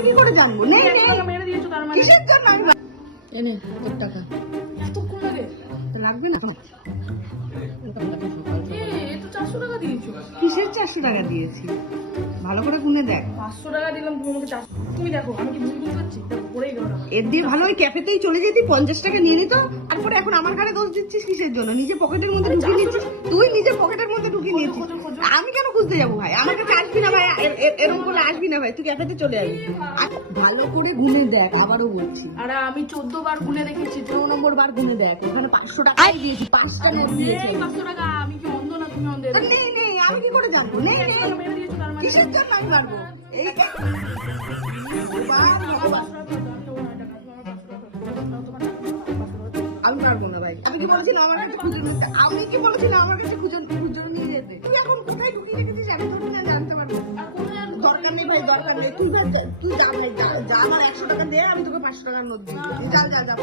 আমি কি করে জানবো? নেই নেই মেরে দিয়েছো তার মানে কিসের জন্য আমি এনে তোর টাকা এতক্ষণ লাগে লাগবে না এ তো 400 টাকা দিয়েছো কিসের 400 টাকা দিয়েছি ভালো করে গুনে দেখ 500 টাকা দিলাম তুমি আমাকে 400 তুমি দেখো আমি কি ভুল বুঝতে পারছি দেখো পড়েই গেল টাকা এর দিয়ে ভালো ওই ক্যাফেতেই চলে যেতি 50 টাকা নিয়ে নিত তারপরে এখন আমার ঘরে দোষ দিচ্ছিস কিসের জন্য নিজে পকেটের মধ্যে ঢুকিয়ে নিচ্ছিস তুই নিজে পকেটের মধ্যে ঢুকিয়ে নিয়েছিস আমি কেন খুঁজতে যাবো ভাই আমাকে আসবি না ভাই এরকম করে আসবি না ভাই তুই ক্যাফেতে চলে আসবি ভালো করে গুনে দেখ আবারও বলছি আরে আমি 14 বার গুনে রেখেছি 13 নম্বর বার গুনে দেখ ওখানে 500 টাকাই দিয়েছি 5 টাকা দিয়েছি এই 500 টাকা আমি কি অন্ধ না তুমি অন্ধ নেই নেই আমি কি করে জানবো নেই নেই মেরে দিয়েছো তার মানে কিসের জন্য আমি পারবো এই ভগবান আমি পারবো না ভাই আমি কি বলেছিলাম আমার কাছে খুঁজে নিতে আমি কি বলেছিলাম আমার কাছে খুঁজে নিয়ে যেতে তুই এখন কোথায় ঢুকিয়ে রেখেছিস আমি তো না জানতে পারবো দরকার নেই ভাই দরকার নেই তুই যা ভাই যা আমার 100 টাকা দে আমি তোকে 500 টাকার নোট দিই যা যা যা